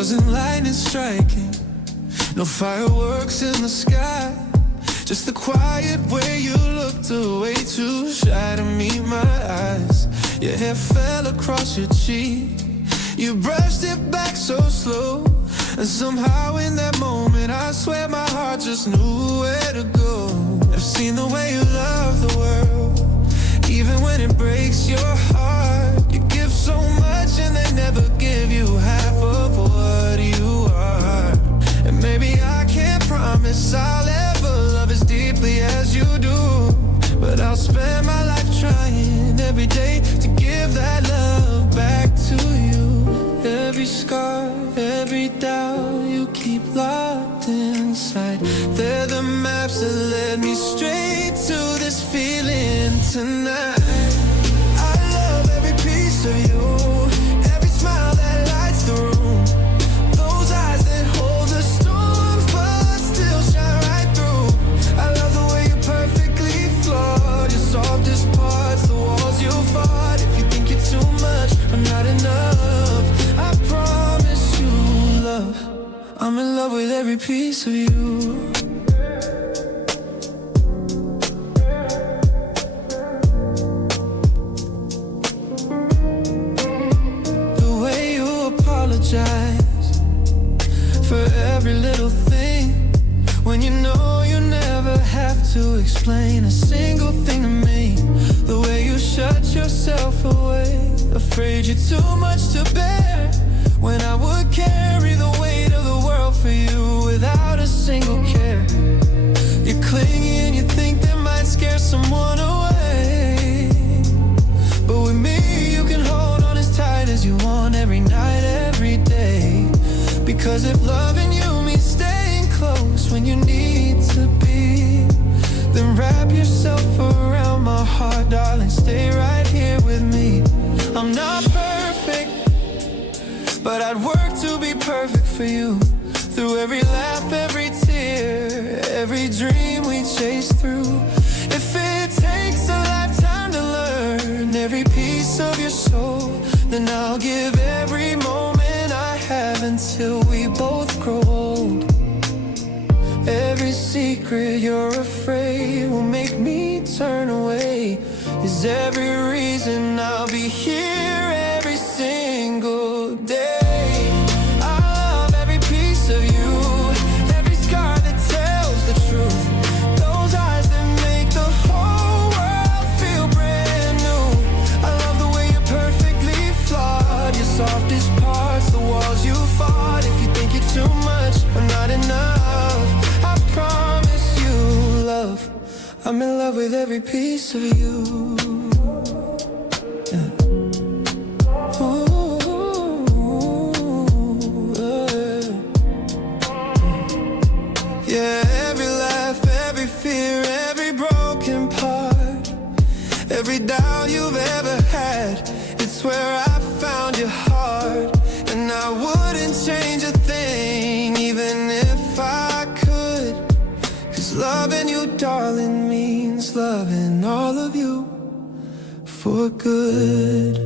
wasn't lightning striking, no fireworks in the sky, just the quiet way you looked away, too shy to meet my eyes. Your hair fell across your cheek, you brushed it back so slow, and somehow in that moment I swear my heart just knew where to go. I've seen the way you love the world, even when it breaks your heart. You give so much and they never give you half of what you are. And maybe I can't promise I'll ever love as deeply as you do, but I'll spend my life trying every day to give that love back to you. Every scar, every doubt you keep locked inside, they're the maps that led me straight to this feeling tonight. I love every piece of you, every smile that lights the room, those eyes that hold the storms but still shine right through. I love the way you're perfectly flawed, your softest parts, the walls you fought. If you think you're too much or not enough, I promise you, love, I'm in love with every piece of you. The way you apologize for every little thing, when you know you never have to explain a single thing to me. The way you shut yourself away, afraid you're too much to bear, when I would carry the weight of the world for you without a single care. You're clingy and you think that might scare someone away, but with me you can hold on as tight as you want, every night, every day. Because if loving you means staying close when you need to be, then wrap yourself around my heart, darling, stay right here with me. I'm not perfect, but I'd work to be perfect for you. Through every laugh, every tear, every dream we chase through. If it takes a lifetime to learn every piece of your soul, then I'll give every moment I have until we both grow old. Every secret you're afraid will make me turn away is every reason I'll be here every single day. I love every piece of you, every scar that tells the truth, those eyes that make the whole world feel brand new. I love the way you're perfectly flawed, your softest parts, the walls you fought. If you think you're too much or not enough, I promise you, love, I'm in love with every piece of you. Every doubt you've ever had, it's where I found your heart. And I wouldn't change a thing, even if I could. 'Cause loving you, darling, means loving all of you for good.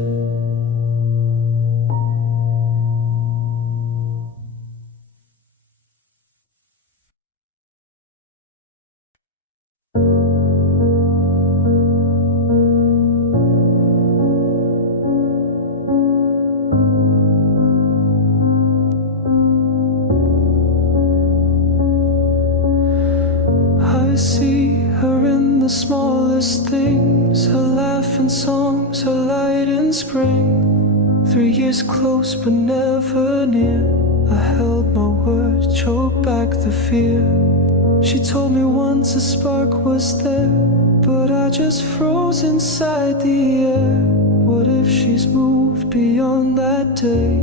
I see her in the smallest things, her laugh and songs, her light in spring. 3 years close but never near, I held my words, choked back the fear. She told me once a spark was there, but I just froze inside the air. What if she's moved beyond that day?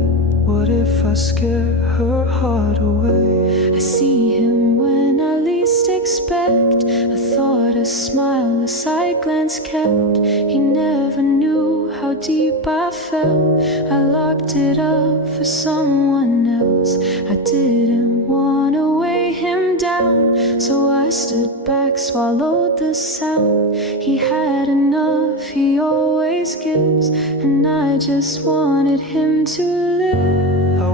What if I scare her heart away? I see him when I least expect, a thought, a smile, a side glance kept. He never knew how deep I felt. I locked it up for someone else. I didn't want to weigh him down, so I stood back, swallowed the sound. He had enough, he always gives, and I just wanted him to live. I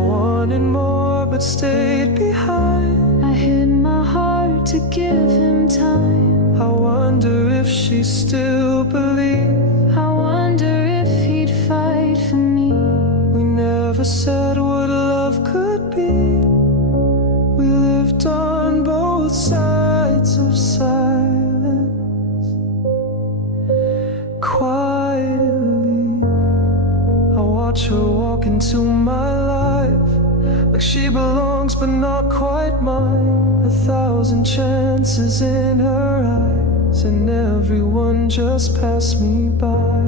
wanted more but stayed behind. I hid my heart to give him time. I wonder if she still believes. I wonder if he'd fight for me. We never said what love could be. We lived on both sides of silence. Quietly, I watch her walk into my life, like she belongs but not quite mine. 1,000 chances in her eyes, and everyone just passed me by.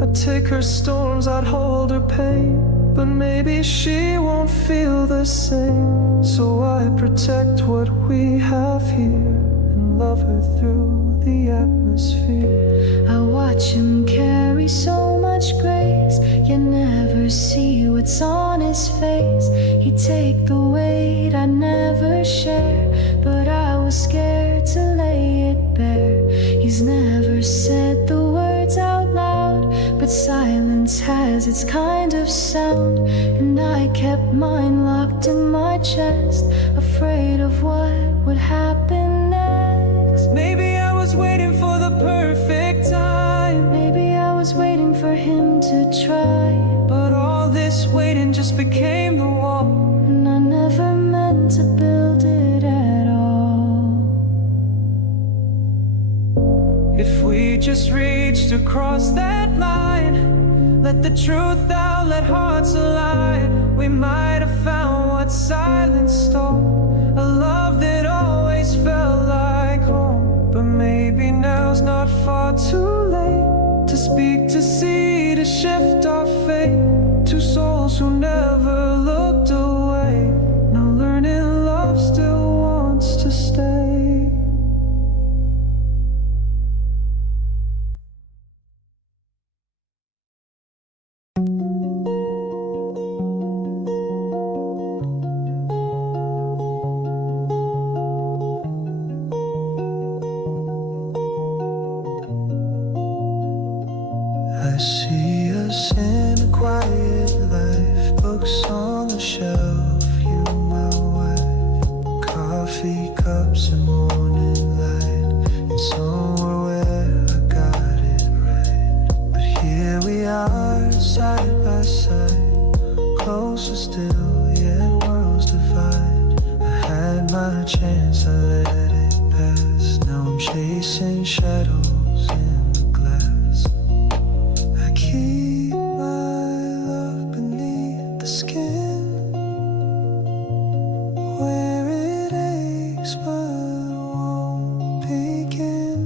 I'd take her storms, I'd hold her pain, but maybe she won't feel the same. So I protect what we have here and love her through the atmosphere. I watch him carry so much grace, yet never see what's on his face. He'd take the weight I never share, but I was scared to lay it bare. He's never said the words out loud, but silence has its kind of sound. And I kept mine locked in my chest, afraid of what would happen next. Maybe I was waiting for the perfect time. Maybe I was waiting for him to try, But all this waiting just became the wall. and I never meant to build it at all. If we just reached across that line, let the truth out, let hearts align, we might have found what silence stole. A love that always felt like home. But maybe now's not far too late to speak, to see, to shift our fate. Two souls who never looked away, now learning love still wants to stay. I see us in a quiet life, books on the shelf, you my wife, coffee cups and morning light, and somewhere where I got it right. But here we are, side by side, closer still, yet worlds divide. I had my chance, I let it pass, now I'm chasing shadows in the glass. I keep my love beneath the skin, where it aches but won't begin.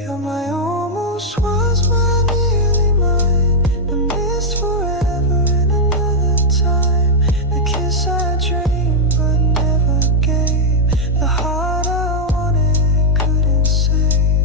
You're my almost, was my nearly mine, the missed forever in another time, the kiss I dreamed but never gave, the heart I wanted couldn't say.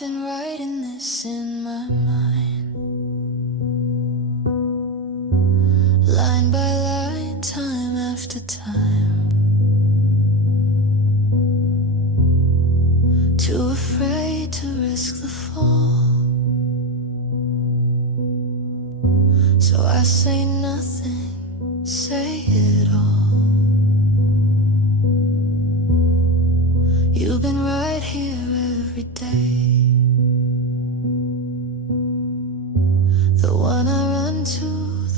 I've been writing this in my mind, line by line, time after time. Too afraid to risk the fall, so I say nothing, say it all. You've been right here every day, the one I run to,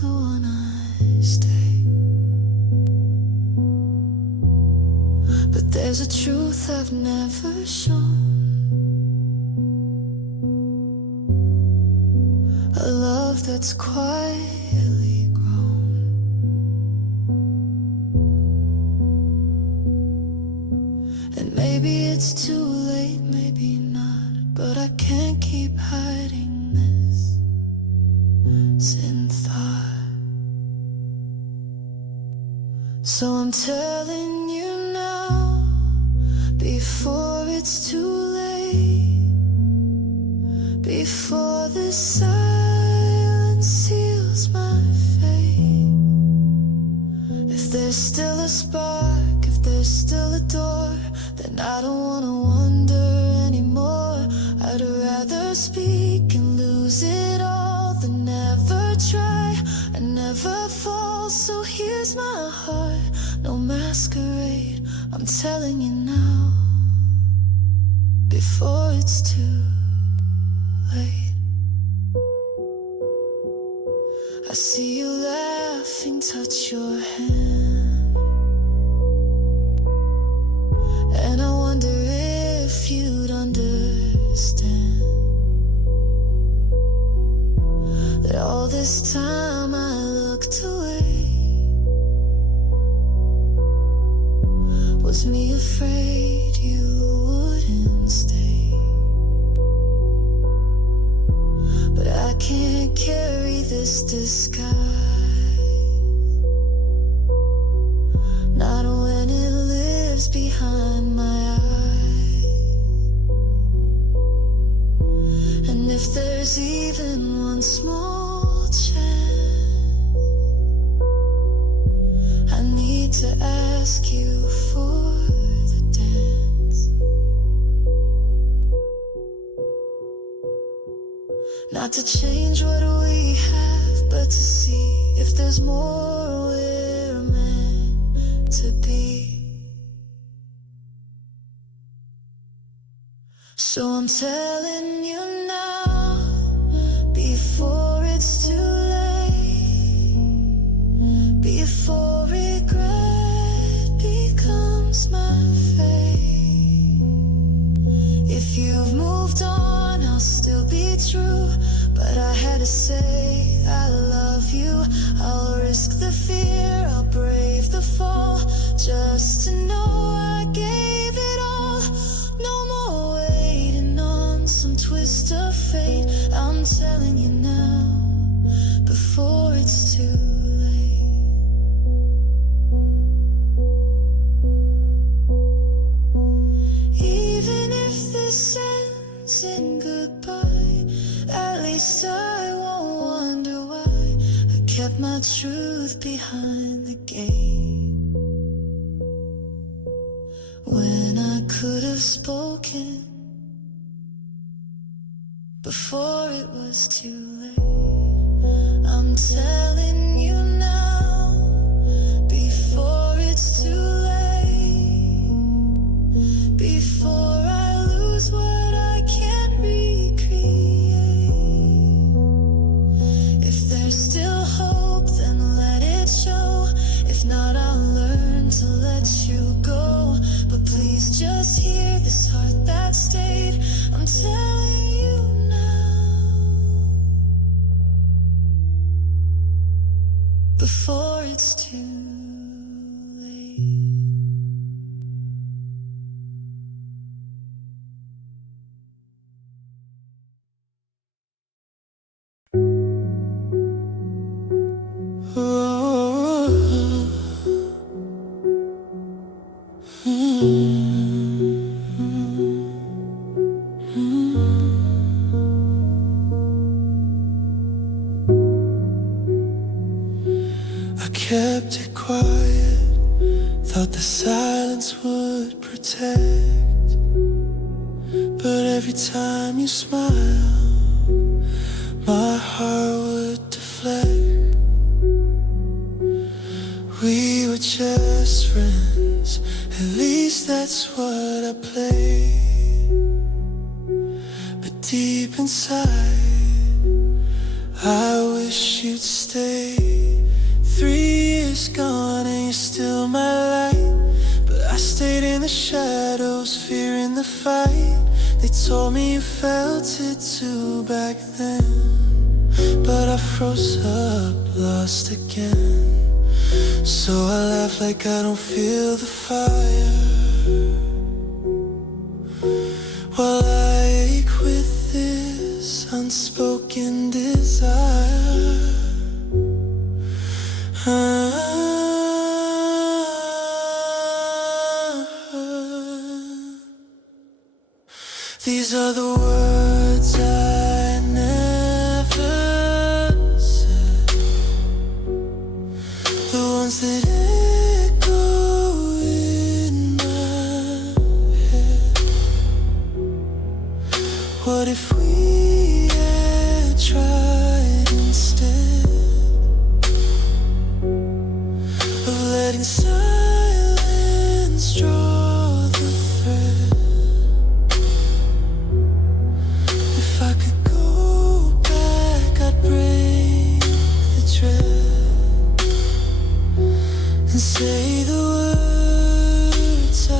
the one I stay. But there's a truth I've never shown, a love that's quietly grown. And maybe it's too late, maybe not, but I can't keep hiding this sin thought. So I'm telling you now, before it's too late, before the silence seals my fate. If there's still a spark, if there's still a door, then I don't wanna wonder anymore. I'd rather speak and lose it all than never try and never fall. So here's my heart, no masquerade, I'm telling you now, before it's too late. I see you laughing, touch your hand, and I wonder if you'd understand that all this time I looked away was me afraid you wouldn't stay. But I can't carry this disguise, not when it lives behind my eyes. And if there's even one small chance, I need to ask you for the dance. Not to change what we have, but to see if there's more we're meant to be. So I'm telling you now, before it's too late, before regret becomes my fate. If you've moved on, I'll still be true, but I had to say I love you. I'll risk the fear, I'll brave the fall, just to know I gave it all. No more waiting on some twist of fate. I'm telling you now, before it's too late. Even if this ends in goodbye, at least I won't wonder why I kept my truth behind the gate, when I could have spoken before it was too late. I'm telling you now, before it's too late, before I lose what I can't recreate. If there's still hope, then let it show. If not, I'll learn to let you go. But please just hear this heart that stayed. I'm telling you now, kept it quiet, thought the silence would protect. But every time you smile, my heart would deflect. We were just friends, at least that's what I played. But deep inside, I wish you'd stay. 3 years gone and you're still my light, but I stayed in the shadows, fearing the fight. They told me you felt it too back then, but I froze up, lost again. So I laugh like I don't feel the fire, while I ache with this unspoken desire. These are the words I never said, the ones that echo in my head. What if we had tried instead of letting silence draw the thread? If I could go back, I'd break the dread and say the words I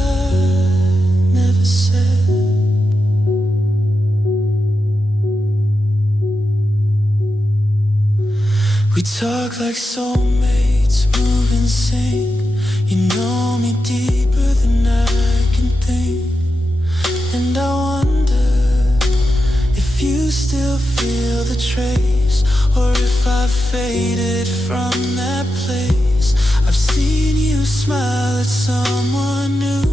never said. We talk like soulmates, move in sync. You know me deeper than I can think, and I wonder if you still feel the trace, or if I've faded from that place. I've seen you smile at someone new,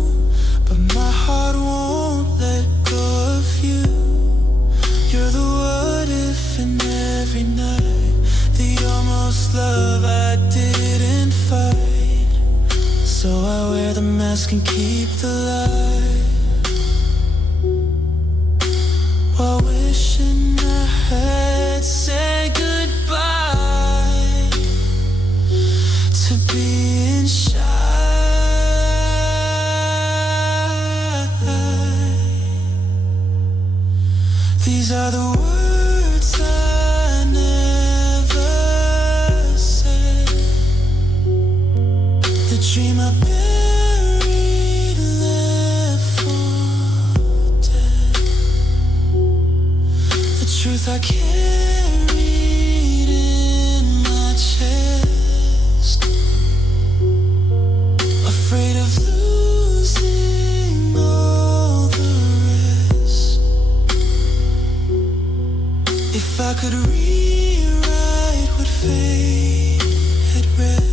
but my heart won't let go of you. You're the what if in every night, the almost love I didn't fight. So I wear the mask and keep the light, while wishing I had said goodbye to being shy. These are the words I never said, the dream I buried, left for dead, the truth I carried in my chest, afraid of losing all the rest. If I could rewrite what fate had read,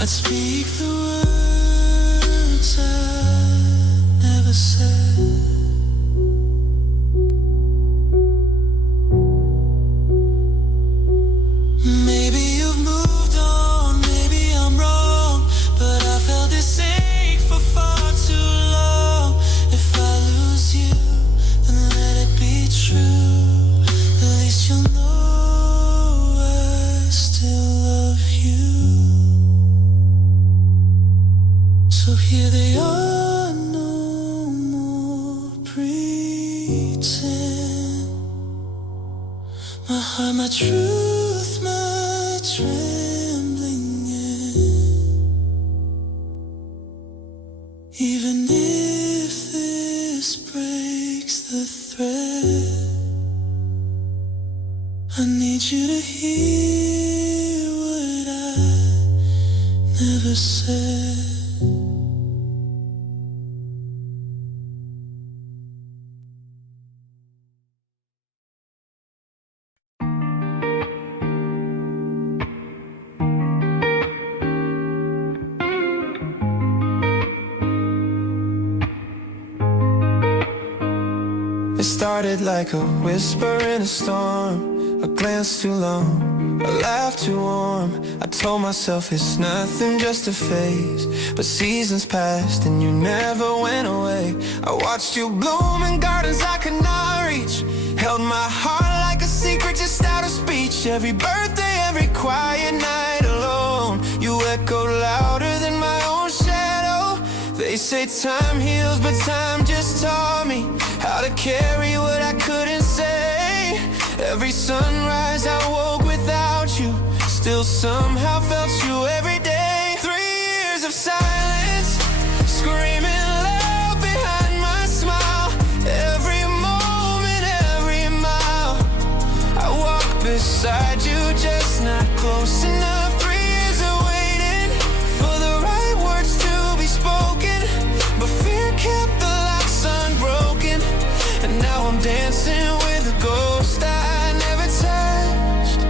I'd speak the words I never said. Maybe you've moved on, maybe I'm wrong, but I felt this ache for far too long. If I lose you, then let it be true. At least you'll know I still love you. So here they are, no more pretend. My heart, my truth, my trembling end. Even if this breaks the thread, I need you to hear what I never said. It started started like a whisper in a storm, a glance too long, a laugh too warm. I told myself it's nothing, just a phase. But seasons passed and you never went away. I watched you bloom in gardens I could not reach, held my heart like a secret just out of speech. Every birthday, every quiet night alone, you echoed louder than my own shadow. They say time heals, but time just taught me how to carry what I couldn't say. Every sunrise I woke without you, still somehow felt you every day. 3 years of silence, screaming loud behind my smile. Every moment, every mile, I walk beside you, just not close enough. 3 years of waiting for the right words to be spoken, but fear kept the locks unbroken. And now I'm dancing with a ghost I never touched.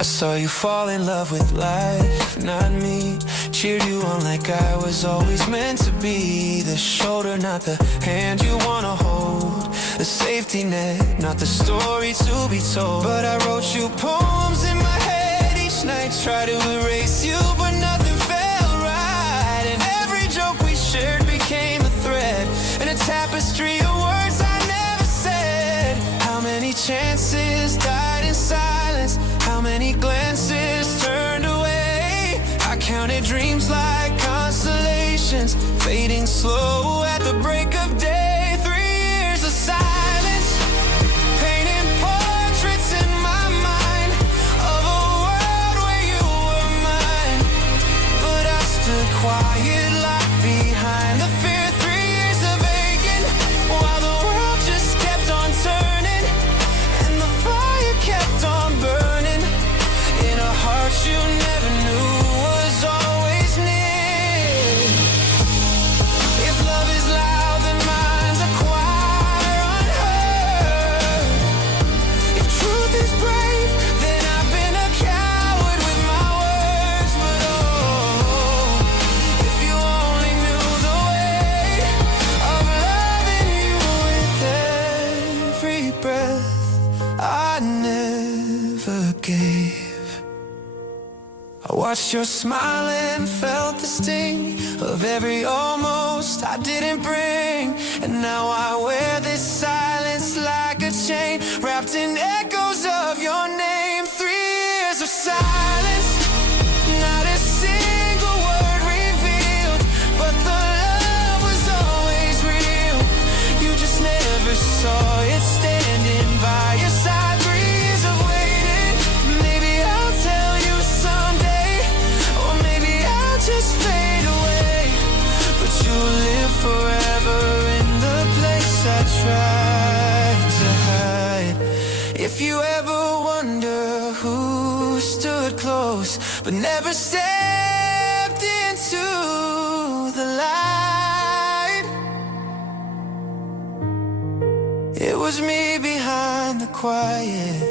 I saw you fall in love with life, not me. Cheered you on like I was always meant to be. The shoulder, not the hand you wanna hold. The safety net, not the story to be told. But I wrote you poems in my head each night, try to erase you, but nothing felt right. And every joke we shared became a thread, and a tapestry of words I never said. How many chances died in silence? How many glances turned away? I counted dreams like constellations, fading slow at the break of day. 3 years of silence, painting portraits in my mind of a world where you were mine. But I stood quiet, locked behind the fear. 3 years of aching, while the world just kept on turning, and the fire kept on burning in a heart you never knew was always near. If love is loud, then mine's a choir unheard. If truth is brave, then I've been a coward with my words. But oh, if you only knew the weight of loving you with every breath I never gave. I watched your smile and felt the sting of every almost I didn't bring. And now I wear this silence like a chain, wrapped in echoes of your name. 3 years of silence, not a single word revealed, but the love was always real. You just never saw it standing by your side. 3 years of waiting, maybe I'll tell you someday, or maybe I'll just fade away. But you'll live forever in the place I tried to hide. If you ever wonder who stood close but never stepped into the light, it was me behind the quiet,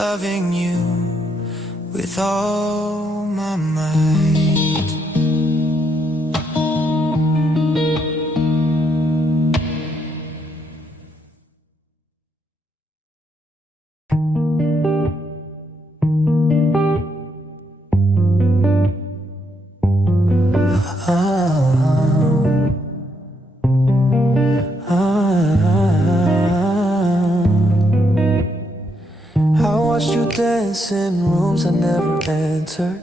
loving you with all my might. I watched you dance in rooms I never entered,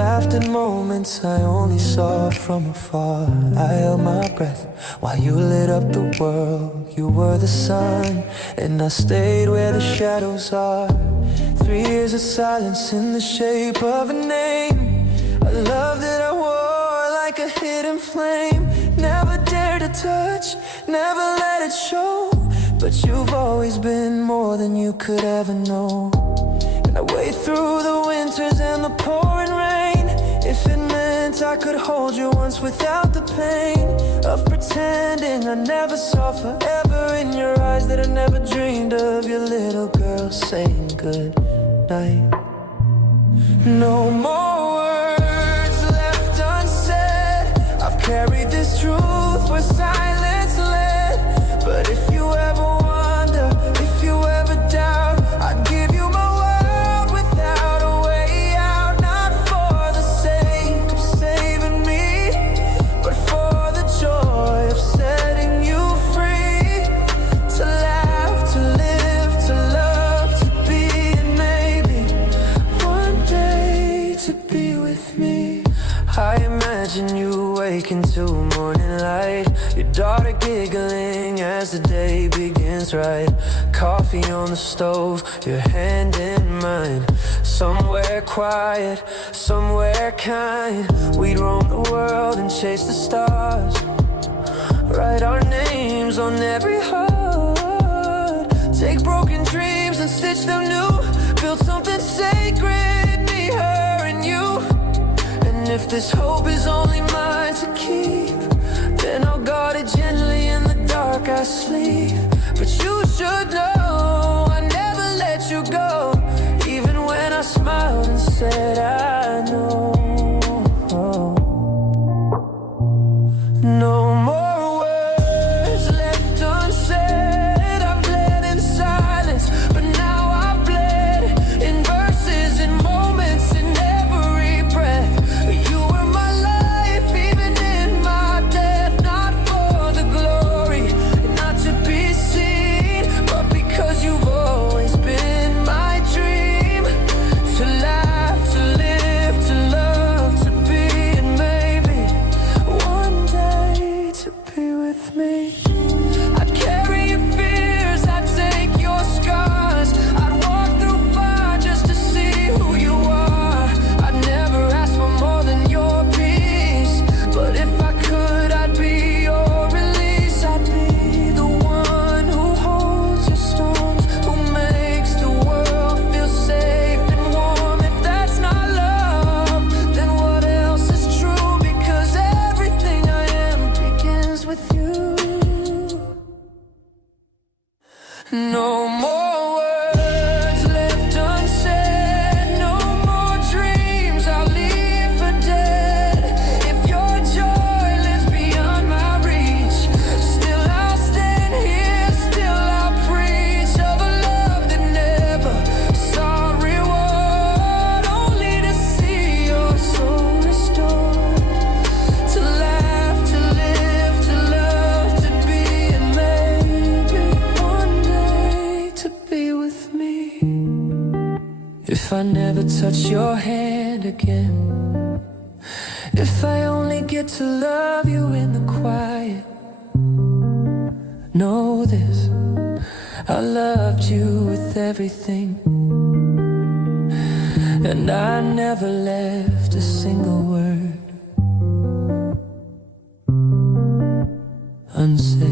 laughed in moments I only saw from afar. I held my breath while you lit up the world. You were the sun, and I stayed where the shadows are. 3 years of silence in the shape of a name, a love that I wore like a hidden flame. Never dared to touch, never let it show, but you've always been more than you could ever know. And I wait through the winters and the pouring rain, if it meant I could hold you once without the pain of pretending I never saw forever in your eyes, that I never dreamed of your little girl saying good night. No more words left unsaid. this truth where silence led. But if you ever wonder, if you ever doubt, I'd give you my world without a way out. Not for the sake of saving me, but for the joy of setting you free. To laugh, to live, to love, to be, and maybe one day to be with me. I imagine you waking to morning light, your daughter giggling as the day begins right. Coffee on the stove, your hand in mine. Somewhere quiet, somewhere kind, we'd roam the world and chase the stars. Write our names on every heart. Take broken dreams and stitch them new. Build something sacred, me, her, and you. And if this hope is only mine to keep, then I'll guard it gently in the dark I sleep. But you should know I never let you go, even when I smiled and said I know. No more words left unsaid. I've bled in silence, but now I've bled in verses, in moments, in every breath. You were my life, even in my death. Not for the glory, not to be seen, but because you've always been my dream. To laugh, to live, to love, to be, and maybe one day to be with me. I'd carry your fears, I'd take your scars. I'd walk through fire just to see who you are. I'd never ask for more than your peace, but if I could, I'd be your release. I'd be the one who holds your storms, who makes the world feel safe and warm. If that's not love, then what else is true? Because everything I am begins with you. No more words left unsaid, no more dreams I'll leave for dead. If your joy lives beyond my reach, still I'll stand here, still I'll preach of a love that never saw reward, only to see your soul restored. To laugh, to live, to love, to be, and maybe one day to be with me. If I never touch your hand again, if I only get to love you in the quiet, know this, I loved you with everything, and I never left a single word unsaid.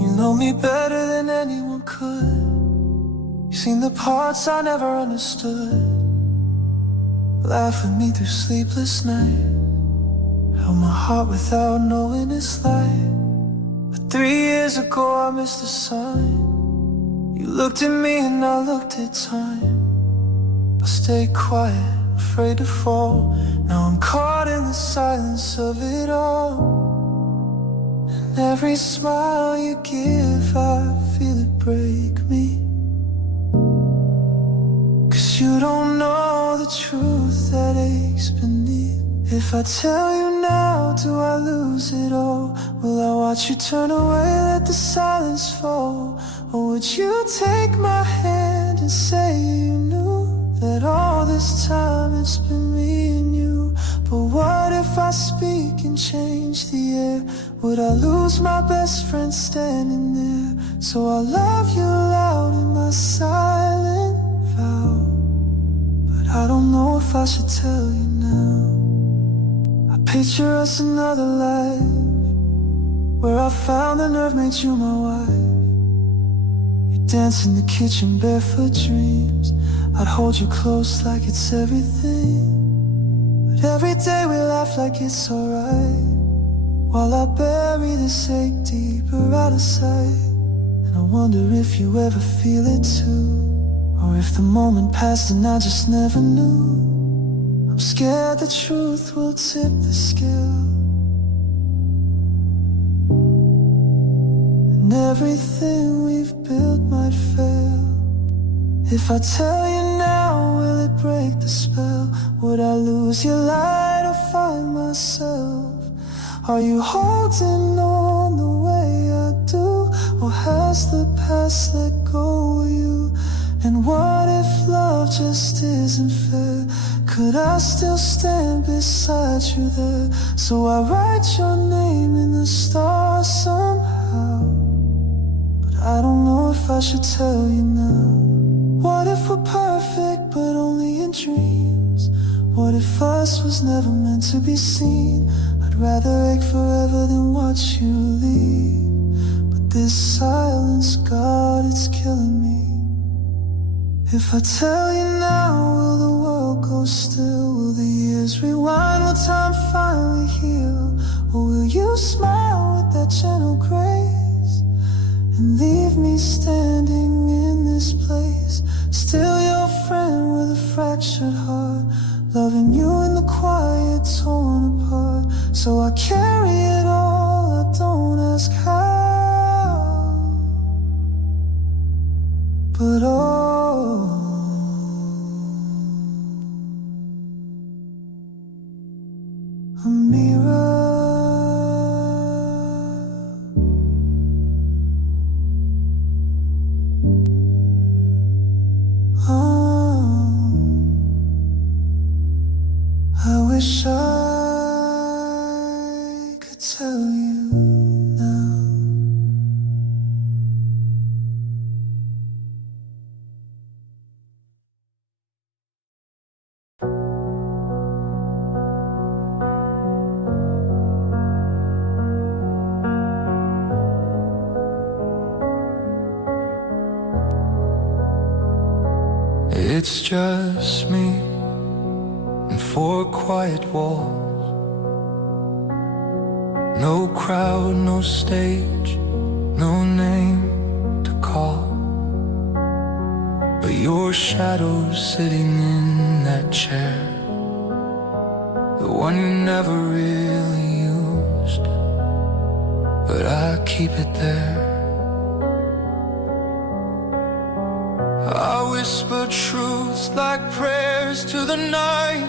You know me better than anyone could. You've seen the parts I never understood. Laugh with me through sleepless night. Held my heart without knowing it's light. But 3 years ago I missed a sign. You looked at me and I looked at time. I stayed quiet, afraid to fall. Now I'm caught in the silence of it all. And every smile you give, I feel it break me. 'Cause you don't know the truth that aches beneath. If I tell you now, do I lose it all? Will I watch you turn away, let the silence fall? Or would you take my hand and say you knew that all this time it's been me and you. But what if I speak and change the air? Would I lose my best friend standing there? So I love you loud in my silent vow, but I don't know if I should tell you now. I picture us another life, where I found the nerve, made you my wife. You dance in the kitchen, barefoot dreams. I'd hold you close like it's everything. But every day we laugh like it's alright, while I bury this ache deeper out of sight. And I wonder if you ever feel it too, or if the moment passed and I just never knew. I'm scared the truth will tip the scale, and everything we've built might fail. If I tell you now, will it break the spell? Would I lose your light or find myself? Are you holding on the way I do, or has the past let go of you? And what if love just isn't fair? Could I still stand beside you there? So I write your name in the stars somehow, but I don't know if I should tell you now. What if we're perfect but only in dreams? What if us was never meant to be seen? I'd rather ache forever than watch you leave. But this silence, God, it's killing me. If I tell you now, will the world go still? Will the years rewind? Will time finally heal? Or will you smile with that gentle grace and leave me standing in this place? Still your friend with a fractured heart, loving you in the quiet, torn apart. So I carry it all, I don't ask how, but a mirror. I wish I could tell you now. It's just me and four quiet walls. No crowd, no stage, no name to call, but your shadow sitting in that chair, the one you never really used, but I keep it there. I whisper truths like prayers to the night,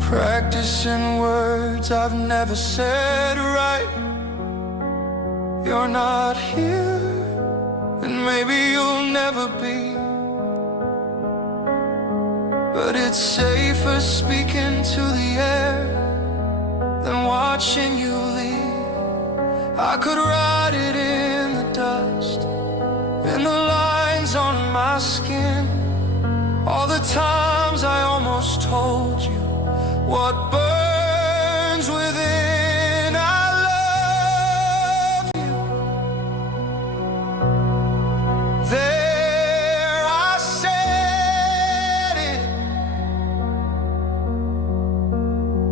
practicing words I've never said right. You're not here, and maybe you'll never be, but it's safer speaking to the air than watching you leave. I could write it in the dust, in the lines on my skin, all the times I almost told you what burns within. I love you. There I said it,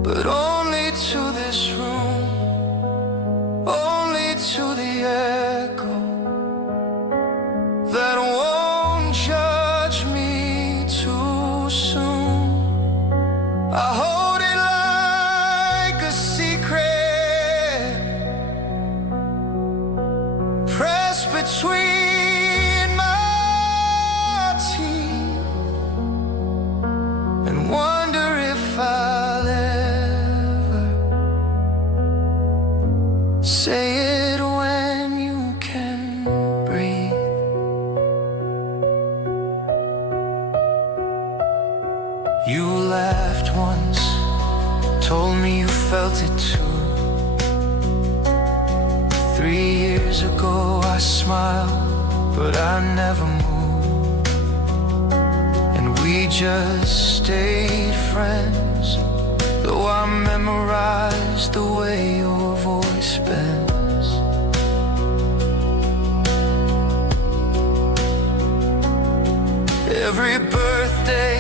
but only to this room, only to the echo that won't judge me too soon. I hold it like a secret, pressed between my teeth, and wonder if I'll ever say it when you can breathe. years ago I smiled, but I never moved, and we just stayed friends, though I memorized the way your voice bends. Every birthday,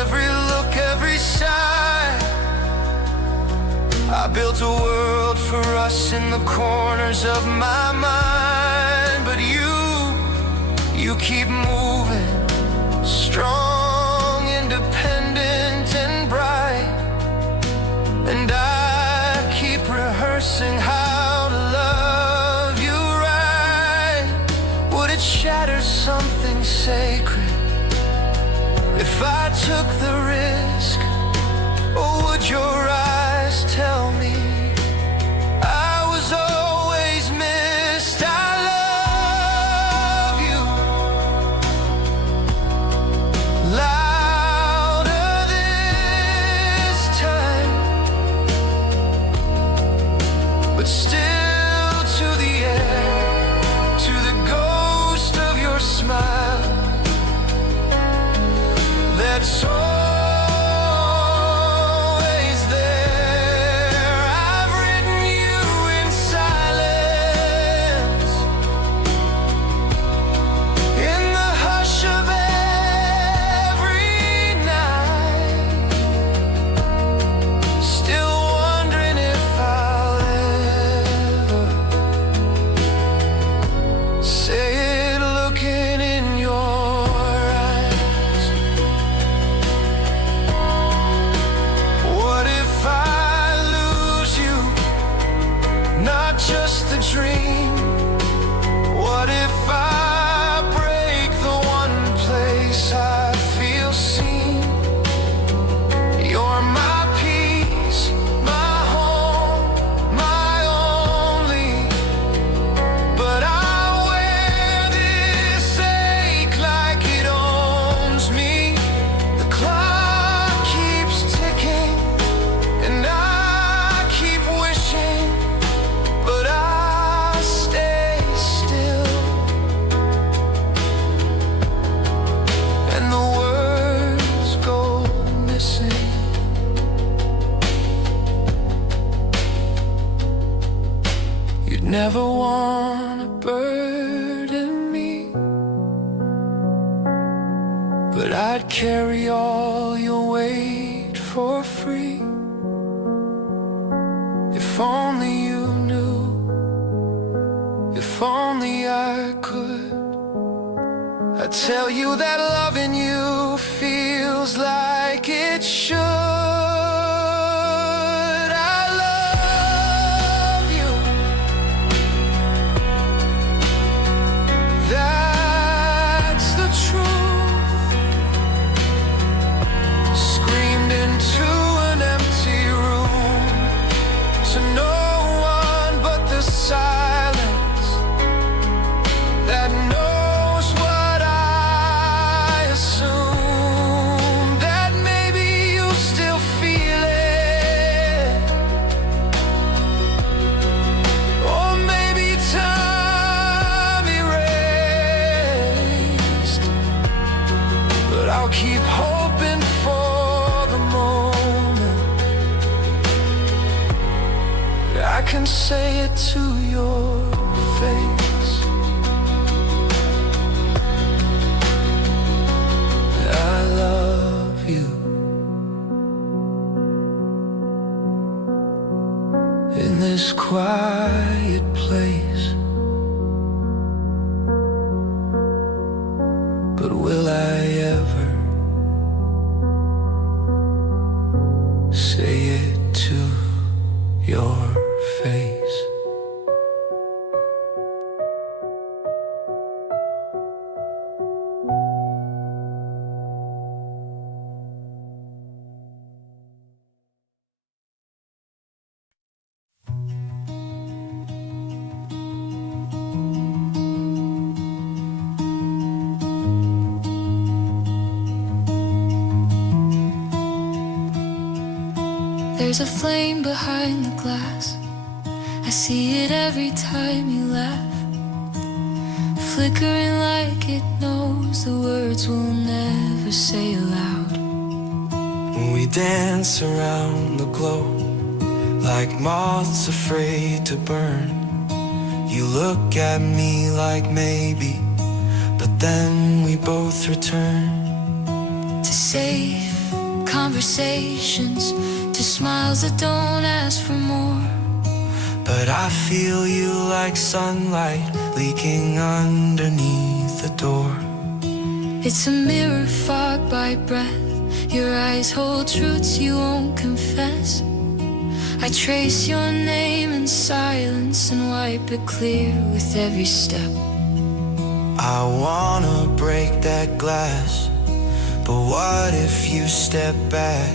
every look, every sign, I built a world for us in the corners of my mind. But you keep moving, strong, independent and bright, and I keep rehearsing how to love you right. Would it shatter something sacred if I took the risk? Or would your eyes tell me I was always missed? I love you louder this time, but still to the air, to the ghost of your smile. That's all. Just the dream. What if I break the one place I feel seen? You're my peace, my home, my only. But I wear this ache like it owns me. The clock keeps ticking, and I keep wishing, but I stay still, and the words go missing. You'd never want to burden me, but I'd carry all your weight for free. If only you knew, if only I could, I'd tell you that loving you feels like it should. I love you, that's the truth, screamed into an empty room, to no one but the silence that knows what I assume, that maybe you still feel it, or maybe time erased. But I'll keep hoping for the moment I can say it to your face. I love you. In this quiet place, but will I ever say it to your face? There's a flame behind the glass. I see it every time you laugh, flickering like it knows the words we'll never say aloud. We dance around the glow like moths afraid to burn. You look at me like maybe, but then we both return to safe conversations, to smiles that don't ask for more. But I feel you like sunlight leaking underneath the door. It's a mirror fogged by breath. Your eyes hold truths you won't confess. I trace your name in silence and wipe it clear with every step. I wanna break that glass, but what if you step back?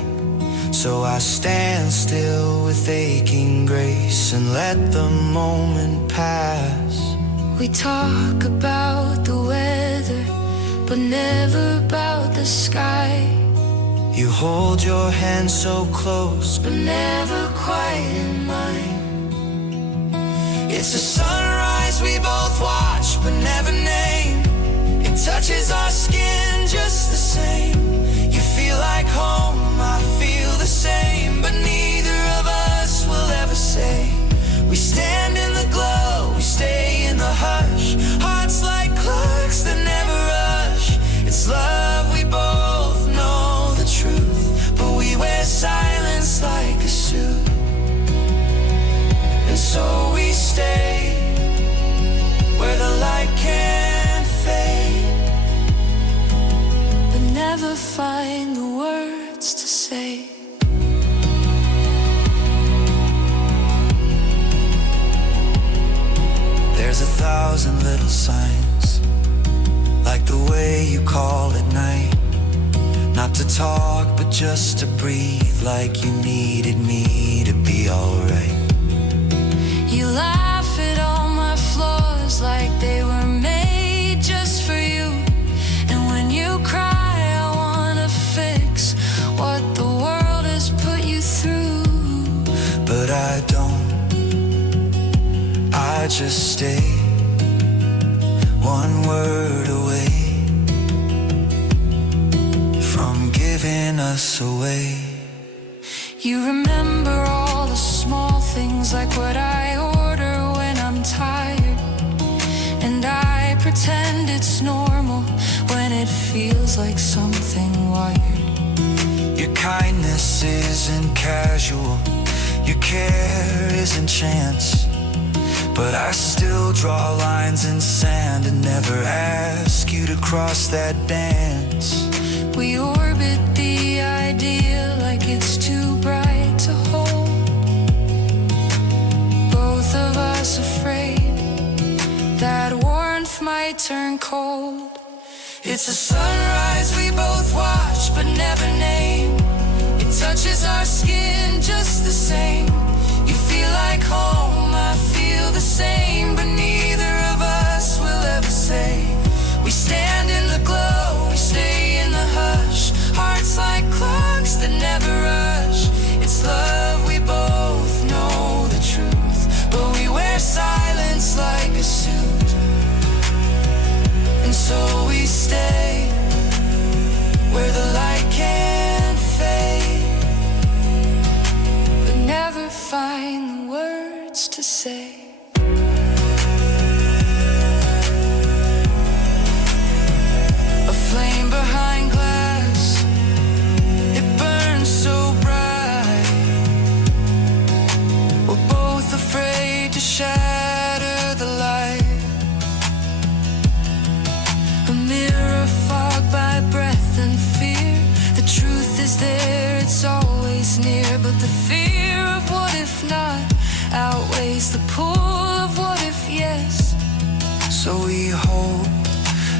So I stand still with aching grace and let the moment pass. We talk about the weather, but never about the sky. You hold your hand so close, but never quite in mine. It's a sunrise we both watch but never name. It touches our skin just the same. You feel like home, I feel the same, but neither of us will ever say. We stand in the glow, we stay in the hush, hearts like clocks that never rush. It's love, we both know the truth, but we wear silence like a suit. And so we stay where the light can't fade, but never find the words to say. There's 1,000 little signs, like the way you call at night. Not to talk, but just to breathe, like you needed me to be alright. You laugh at all my flaws like they were made just for you. And when you cry, I wanna fix what the world has put you through. But I don't, I just stay one word away from giving us away. You remember all the small things, like what I order when I'm tired, and I pretend it's normal when it feels like something wired. Your kindness isn't casual, your care isn't chance, but I still draw lines in sand and never ask you to cross that dance. We orbit the idea like it's too bright to hold, both of us afraid that warmth might turn cold. It's a sunrise we both watch but never name. It touches our skin just the same. You feel like home, I feel the same, but neither of us will ever say. We stand in the glow, we stay in the hush, hearts like clocks that never rush. It's love, we both know the truth, but we wear silence like a suit. And so we stay where the light can't fade, but never find the words to say. A flame behind glass, it burns so bright. We're both afraid to shatter the light. A mirror fogged by breath and fear. The truth is there, it's always near, but the fear of what if not outweighs the pull of what if yes. So we hold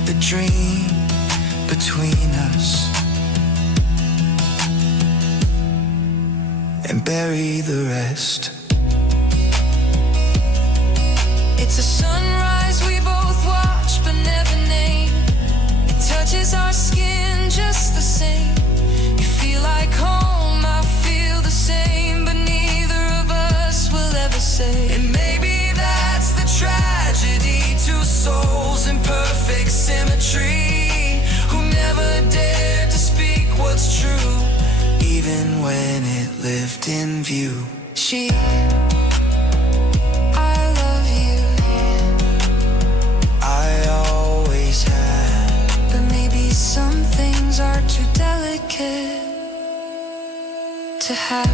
the dream between us and bury the rest. It's a sunrise we both watch but never name. It touches our skin just the same. You feel like home, I feel the same, but neither of us will ever say. It may perfect symmetry, who never dared to speak what's true, even when it lived in view. I love you, I always have, but maybe some things are too delicate to have.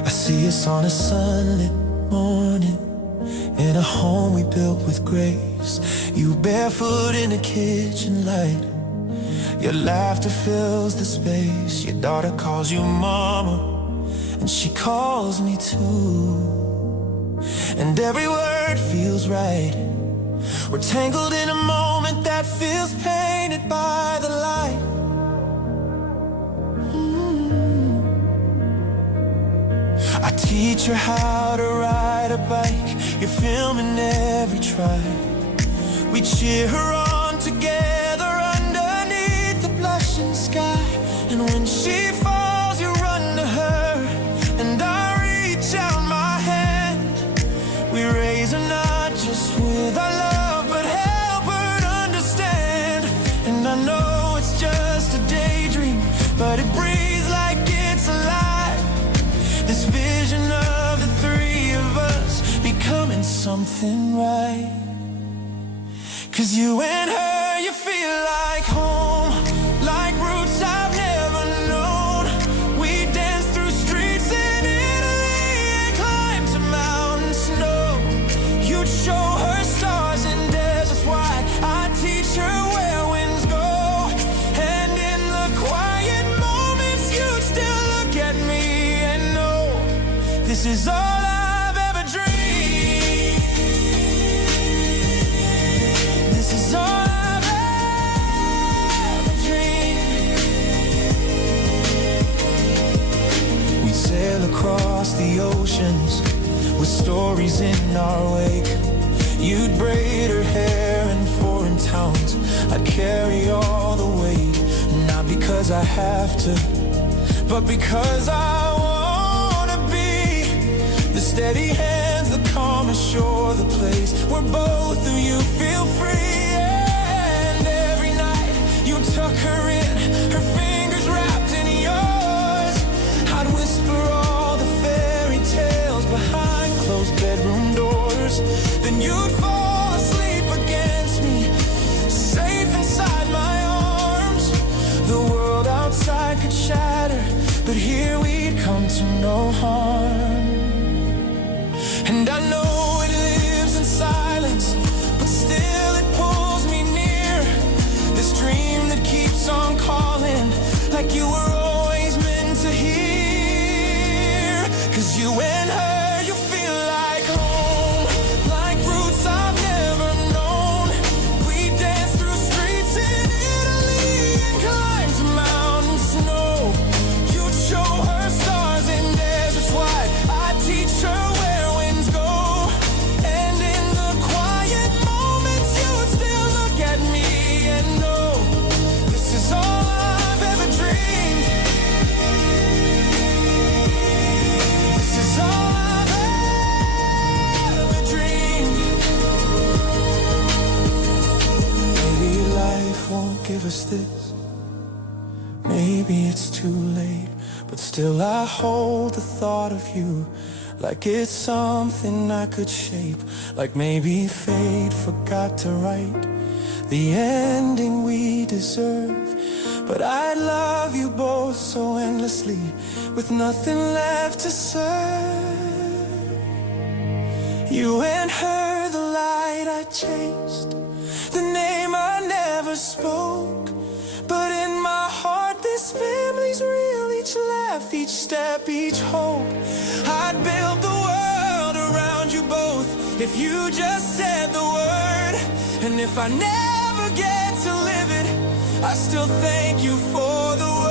I see us on a sunlit morning in a home we built with grace. You barefoot in the kitchen light, your laughter fills the space. Your daughter calls you mama, and she calls me too, and every word feels right. We're tangled in a moment that feels painted by the light. I teach her how to ride a bike, you're filming every try. We cheer her on together underneath the blushing sky. And when she falls, you run to her, and I reach out my hand. We raise her not just with our love, but help her to understand. And I know it's just a daydream, but it breathes like it's alive. This vision of the three of us becoming something right. 'Cause you and her, you feel like home, like roots I've never known. We dance through streets in Italy and climb to mountain snow. You'd show her stars and deserts wide, I'd teach her where winds go. And in the quiet moments, you'd still look at me and know this is all I've ever dreamed. This is all I've ever dreamed. We'd sail across the oceans with stories in our wake. You'd braid her hair in foreign towns, I'd carry all the weight. Not because I have to, but because I wanna be the steady hands, the calm assure the place where both of you feel free. And every night you tuck her in, her fingers wrapped in yours. I'd whisper all the fairy tales behind closed bedroom doors. Then you'd fall asleep against me, safe inside my arms. The world outside could shatter, but here we'd come to no harm. And I know it lives in silence, but still it pulls me near. This dream that keeps on calling, like you were always meant to hear. 'Cause you and her, you feel like home, like roots I've never known. We dance through streets in Italy and climb to mountain snow. You'd show her stars in deserts wide, I'd teach her where winds go. And in the quiet moments, you'd still look at me and know this is all I've ever dreamed. This is all I've ever dreamed. Maybe life won't give us this, maybe it's too late, but still I hold the thought of you like it's something I could shape. Like maybe fate forgot to write the ending we deserve. But I love you both so endlessly, with nothing left to serve. You and her, the light I chased, the name I never spoke. But in my heart, this family's real. Each laugh, each step, each hope. I'd build the world around you both if you just said the word. And if I never get to live it, I still thank you for the word.